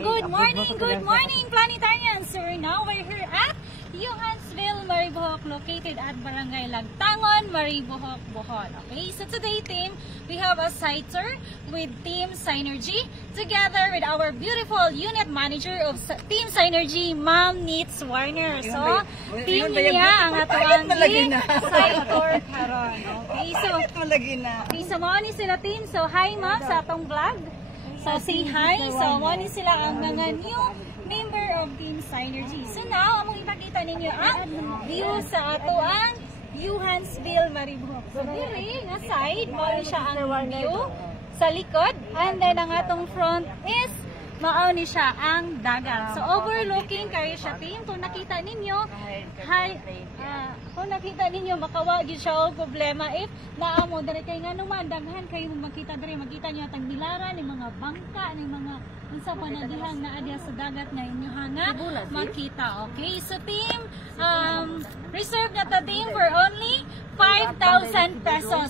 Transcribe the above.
good morning, planetarians! So now we're here at Johansville, Maribojoc, located at Barangay Lagtangon, Maribojoc, Bohol. Okay, so today, team, we have a site tour with Team Synergy, together with our beautiful unit manager of Team Synergy, Ma'am Nitz Warner. So, team niya ang atuang site tour karon. Okay, so mao ni sila team. So, hi ma'am sa atong vlog. So, say hi. So, mo ni sila ang mga new member of Team Synergy. So, now, among ipakita ninyo ang view sa ato ang Johansville, Maribojoc. So, diri nga side, mo ni siya ang view sa likod. And then, ang atong front is mao ni siya ang dagat. So, overlooking kayo siya, team. Kung nakita ninyo, makawagi siya o problema if naamo dali kay nga naman daghan kayo makita diri, makita niyo tang bilaran ni mga bangka ni mga unsa pa na dihang naa diha sa dagat nga inyo nga makita. Okay, so team, reserve na ta team for only 5,000 pesos.